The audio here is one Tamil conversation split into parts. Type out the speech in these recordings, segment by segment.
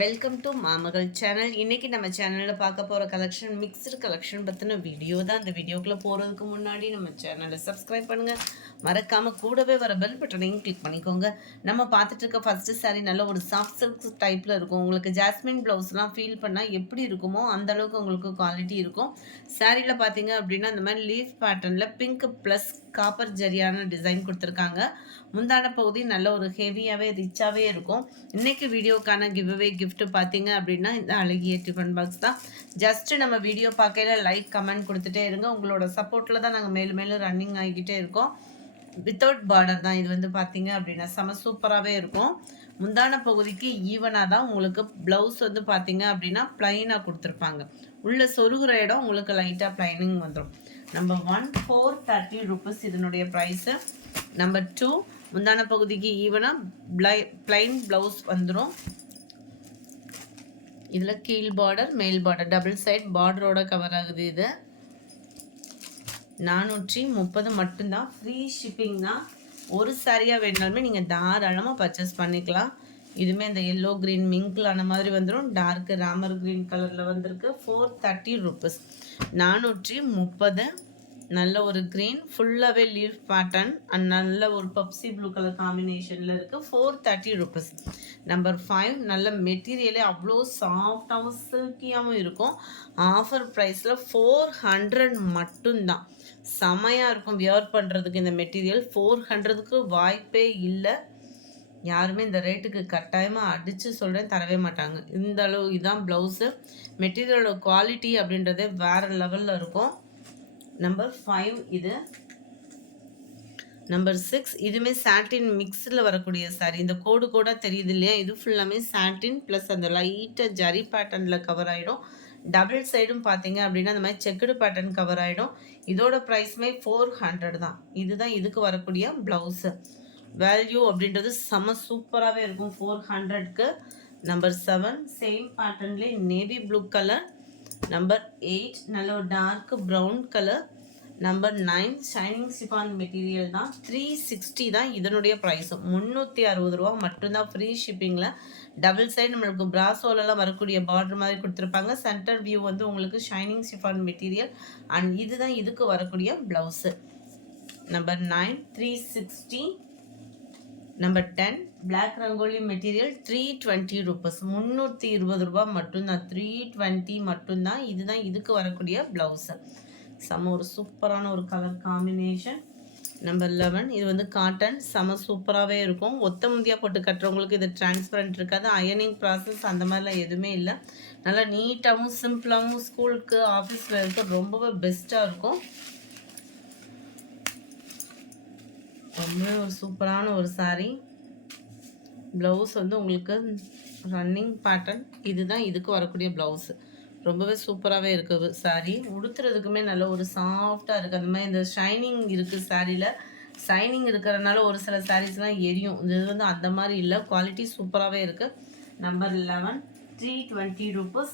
Welcome to மாமகள் channel. இன்னைக்கு நம்ம சேனலில் பார்க்க போகிற கலெக்ஷன் மிக்சடு கலெக்ஷன் பற்றின வீடியோ தான். இந்த வீடியோக்குள்ளே போகிறதுக்கு முன்னாடி நம்ம சேனலை சப்ஸ்கிரைப் பண்ணுங்கள், மறக்காமல் கூடவே வர பெல் பட்டனையும் கிளிக் பண்ணிக்கோங்க. நம்ம பார்த்துட்டு இருக்க ஃபஸ்ட்டு சாரீ நல்ல ஒரு சாஃப்ட் சில்க் டைப்பில் இருக்கும். உங்களுக்கு ஜாஸ்மின் ப்ளவுஸ்லாம் ஃபீல் பண்ணால் எப்படி இருக்குமோ அந்தளவுக்கு உங்களுக்கு குவாலிட்டி இருக்கும். சாரியில் பார்த்தீங்க அப்படின்னா இந்த மாதிரி லீஃப் பேட்டர்னில் பிங்க் ப்ளஸ் காப்பர் ஜரியான டிசைன் கொடுத்துருக்காங்க. முந்தான பகுதி நல்ல ஒரு ஹெவியாகவே ரிச்சாகவே இருக்கும். இன்றைக்கி வீடியோக்கான கிவ்அவே கிஃப்ட் பார்த்தீங்க அப்படின்னா இந்த அழகிய டிஃபன் பாக்ஸ் தான். ஜஸ்ட்டு நம்ம வீடியோ பார்க்கையில லைக் கமெண்ட் கொடுத்துட்டே இருங்க. உங்களோட சப்போர்ட்டில் தான் நாங்கள் மேலும் மேலும் ரன்னிங் ஆகிக்கிட்டே இருக்கோம். வித்தவுட் பார்டர் தான் இது வந்து பார்த்தீங்க அப்படின்னா செம சூப்பராகவே இருக்கும். முந்தான பகுதிக்கு ஈவனாக தான் உங்களுக்கு ப்ளவுஸ் வந்து பார்த்தீங்க அப்படின்னா ப்ளைனாக கொடுத்துருப்பாங்க. உள்ள சொருகிற இடம் உங்களுக்கு லைட்டாக ப்ளைனிங் வந்துடும். நம்பர் 1 430 rupees இதனுடைய ப்ரைஸு. நம்பர் 2 முந்தான பகுதிக்கு ஈவனாக ப்ளைன் ப்ளவுஸ் வந்துடும். இதில் கீழ் பார்டர் மேல் பார்டர் டபுள் சைட் பார்டரோட கவர் ஆகுது. இது 430 மட்டும்தான். ஃப்ரீ ஷிப்பிங் தான். ஒரு சாரியாக வேணாலுமே நீங்கள் தாராளமாக பர்ச்சேஸ் பண்ணிக்கலாம். இதுவுமே இந்த எல்லோ க்ரீன் மிங்க்லான மாதிரி வந்துடும். டார்க்கு ராமர் க்ரீன் கலரில் வந்திருக்கு. 430 rupees. 430. நல்ல ஒரு க்ரீன் ஃபுல்லாகவே லீஃப் பேட்டர்ன் அண்ட் நல்ல ஒரு பப்சி ப்ளூ கலர் காம்பினேஷனில் இருக்குது. 430 rupees. நம்பர் 5 நல்ல மெட்டீரியலே அவ்வளோ சாஃப்டாகவும் சில்கியாகவும் இருக்கும். ஆஃபர் ப்ரைஸில் 400 மட்டும்தான். செமையாக இருக்கும் வியர் பண்ணுறதுக்கு. இந்த மெட்டீரியல் 400க்கு வாய்ப்பே இல்லை. யாருமே இந்த ரேட்டுக்கு கட்டாயமாக அடித்து சொல்கிறேன் தரவே மாட்டாங்க. இந்த அளவு இதுதான் ப்ளவுஸு. மெட்டீரியலோட குவாலிட்டி அப்படின்றதே வேறு லெவலில் இருக்கும். நம்பர் 5 இது. நம்பர் 6 இதுவுமே சாட்டின் மிக்ஸில் வரக்கூடிய சாரி. இந்த கோடு கூட தெரியுது இல்லையா? இது ஃபுல்லாமே சாட்டின் ப்ளஸ் அந்த லைட்டாக ஜரி பேட்டர்னில் கவர் ஆகிடும். டபுள் சைடும் பார்த்தீங்க அப்படின்னா அந்த மாதிரி செக்குடு பேட்டர்ன் கவர் ஆகிடும். இதோட ப்ரைஸுமே 400 தான். இதுதான் இதுக்கு வரக்கூடிய ப்ளவுஸு. வேல்யூ அப்படின்றது செம சூப்பராகவே இருக்கும் 400க்கு. நம்பர் 7 சேம் பேட்டர்ன்லேயே நேவி ப்ளூ கலர். நம்பர் 8 நல்ல ஒரு dark brown colour. Number 9 shining chiffon material தான். 360 தான் இதனுடைய ப்ரைஸும். 360 ரூபா மட்டும்தான் ஃப்ரீ ஷிப்பிங்கில். டபுள் சைடு நம்மளுக்கு பிராசோலெலாம் வரக்கூடிய பார்டர் மாதிரி கொடுத்துருப்பாங்க. சென்டர் வியூ வந்து உங்களுக்கு ஷைனிங் சிஃபான் மெட்டீரியல் அண்ட் இதுதான் இதுக்கு வரக்கூடிய blouse. Number 9 360. Number 10 black rangoli material 320 rupees. 320 ரூபா மட்டும்தான். 320 மட்டும்தான். இதுதான் இதுக்கு வரக்கூடிய ப்ளவுஸு. செம ஒரு சூப்பரான ஒரு கலர் காம்பினேஷன். நம்பர் 11 இது வந்து காட்டன் செம சூப்பராகவே இருக்கும். ஒத்த முந்தியாக போட்டு கட்டுறவங்களுக்கு இது டிரான்ஸ்பரண்ட் இருக்காது. அயனிங் ப்ராசஸ் அந்த மாதிரிலாம் எதுவுமே இல்லை. நல்லா நீட்டாகவும் சிம்பிளாகவும் ஸ்கூலுக்கு ஆஃபீஸில் இருக்க ரொம்பவே பெஸ்ட்டாக இருக்கும். ரொம்பவே ஒரு சூப்பரான ஒரு சாரீ. ப்ளவுஸ் வந்து உங்களுக்கு ரன்னிங் பேட்டர்ன். இதுதான் இதுக்கு வரக்கூடிய ப்ளவுஸு. ரொம்பவே சூப்பராகவே இருக்குது சாரீ. உடுத்துறதுக்குமே நல்ல ஒரு சாஃப்டாக இருக்குது. அந்த மாதிரி இந்த ஷைனிங் இருக்குது சாரியில். ஷைனிங் இருக்கிறனால ஒரு சில சாரீஸ்லாம் எரியும். இது வந்து அந்த மாதிரி இல்லை. குவாலிட்டி சூப்பராகவே இருக்குது. Number 11 320 rupees.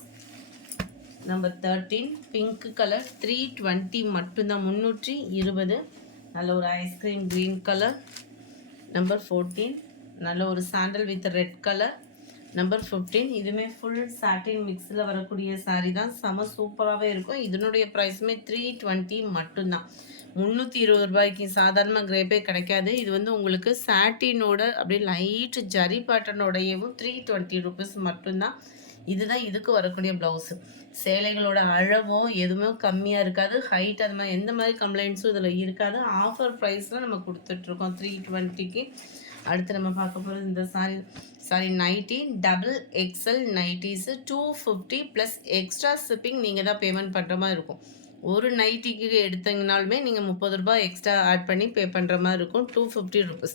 Number 13 pink colour 320 மட்டும்தான். 320. நல்ல ஒரு ஐஸ்கிரீம் க்ரீன் கலர். நம்பர் 14 நல்ல ஒரு sandal with red colour. Number 15 இதுவுமே ஃபுல் சாட்டின் மிக்ஸில் வரக்கூடிய சாரீ தான். செம சூப்பராகவே இருக்கும். இதனுடைய ப்ரைஸுமே 320 மட்டும்தான். 320 ரூபாய்க்கு சாதாரணமாக கிரேப்பே கிடைக்காது. இது வந்து உங்களுக்கு சாட்டினோட அப்படியே லைட் ஜரி பேட்டர்னோடையவும் 320 rupees மட்டும்தான். இதுதான் இதுக்கு வரக்கூடிய ப்ளவுஸு. சேலைகளோட அளவோ எதுவுமே கம்மியாக இருக்காது. ஹைட் அது மாதிரி எந்த மாதிரி கம்ப்ளைண்ட்ஸும் இதில் இருக்காது. ஆஃபர் ப்ரைஸில் நம்ம கொடுத்துட்ருக்கோம் 320க்கு. அடுத்து நம்ம பார்க்க போகிறது இந்த sari nighty double XL nighties 250 plus extra shipping நீங்கள் தான் பேமெண்ட் பண்ணுற மாதிரி இருக்கும். ஒரு நைட்டிக்கு எடுத்தீங்கனாலுமே நீங்கள் 30 ரூபாய் எக்ஸ்ட்ரா ஆட் பண்ணி பே பண்ணுற மாதிரி இருக்கும். 250 rupees.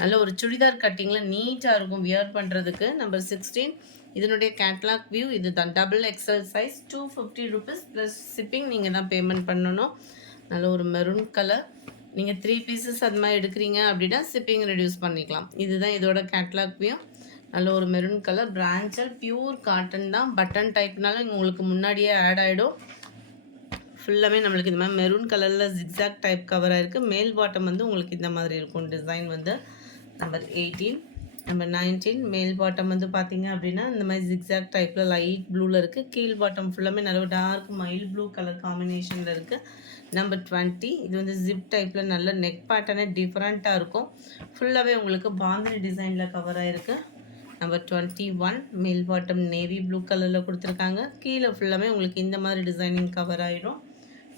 நல்ல ஒரு சுடிதார் கட்டிங்கில் நீட்டாக இருக்கும் வியர் பண்ணுறதுக்கு. நம்பர் 16 இதனுடைய கேட்லாக் வியூ இது தான். Double XL size 250 rupees plus shipping நீங்கள் தான் பேமெண்ட் பண்ணணும். நல்ல ஒரு மெரூன் கலர். நீங்கள் 3 pieces அது மாதிரி எடுக்கிறீங்க அப்படின்னா ஷிப்பிங் ரெடியூஸ் பண்ணிக்கலாம். இதுதான் இதோட கேட்லாக் வியூ. நல்ல ஒரு மெரூன் கலர். பிரான்ச்சல் பியூர் காட்டன் தான். பட்டன் டைப்னால உங்களுக்கு முன்னாடியே ஆட் ஆகிடும். ஃபுல்லாமே நம்மளுக்கு இந்த மாதிரி மெரூன் கலரில் ஜிக்ஸாக் டைப் கவர் ஆகிருக்கு. மேல் பாட்டம் வந்து உங்களுக்கு இந்த மாதிரி இருக்கும் டிசைன் வந்து. நம்பர் 18 நம்பர் 19 மேல் பாட்டம் வந்து பார்த்தீங்க அப்படின்னா, இந்த மாதிரி ஜிக்ஸாக் டைப்பில் லைட் ப்ளூவில் இருக்குது. கீழ் பாட்டம் ஃபுல்லாமே நல்ல டார்க் மைல்ட் ப்ளூ கலர் காம்பினேஷனில் இருக்குது. நம்பர் 20 இது வந்து ஜிப் டைப்பில் நல்ல நெக் பேட்டர்னே டிஃப்ரெண்ட்டாக இருக்கும். ஃபுல்லாகவே உங்களுக்கு பாந்தினி டிசைனில் கவர் ஆகிருக்கு. நம்பர் 21 மேல் பாட்டம் நேவி ப்ளூ கலரில் கொடுத்துருக்காங்க. கீழே ஃபுல்லாமே உங்களுக்கு இந்த மாதிரி டிசைனிங் கவர் ஆகிடும்.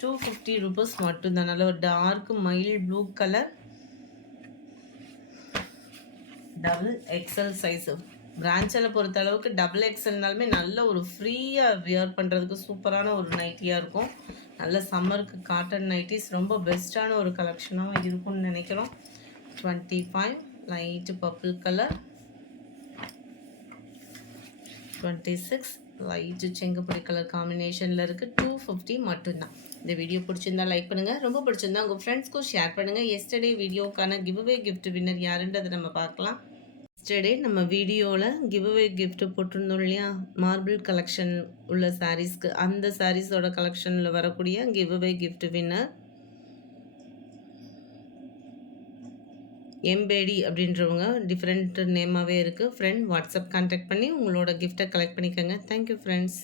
250 ரூபீஸ் மட்டும்தான். நல்ல ஒரு dark mild blue colour, double XL size. பிரான்ச்சில் பொறுத்த அளவுக்கு டபுள் எக்ஸல்னாலுமே நல்ல ஒரு ஃப்ரீயாக வியர் பண்ணுறதுக்கு சூப்பரான ஒரு நைட்டியாக இருக்கும். நல்ல சம்மருக்கு காட்டன் நைட்டிஸ் ரொம்ப பெஸ்ட்டான ஒரு கலெக்ஷனாக இருக்கும்னு நினைக்கிறோம். 25 லைட்டு பர்பிள் கலர், 26 லைட்டு செங்கப்பொடி கலர் காம்பினேஷனில் இருக்குது. 250 மட்டும்தான். இந்த வீடியோ பிடிச்சிருந்தா லைக் பண்ணுங்கள். ரொம்ப பிடிச்சிருந்தா உங்கள் ஃப்ரெண்ட்ஸ்க்கும் ஷேர் பண்ணுங்கள். எஸ்டர்டே வீடியோக்கான கிவ்அவே கிஃப்ட் வின்னர் யாருன்றதை நம்ம பார்க்கலாம். எஸ்டர்டே நம்ம வீடியோவில் கிவ்அவே கிஃப்ட் போட்டிருந்தோம் இல்லையா, மார்பிள் கலெக்ஷன் உள்ள சாரீஸ்க்கு. அந்த சாரீஸோட கலெக்ஷனில் வரக்கூடிய கிவ்அவே கிஃப்ட் வின்னர் எம்பேடி அப்படின்றவங்க. டிஃப்ரெண்ட் நேமாகவே இருக்குது. ஃப்ரெண்ட் வாட்ஸ்அப் கான்டாக்ட் பண்ணி உங்களோட கிஃப்ட்டை கலெக்ட் பண்ணிக்கோங்க. Thank you friends.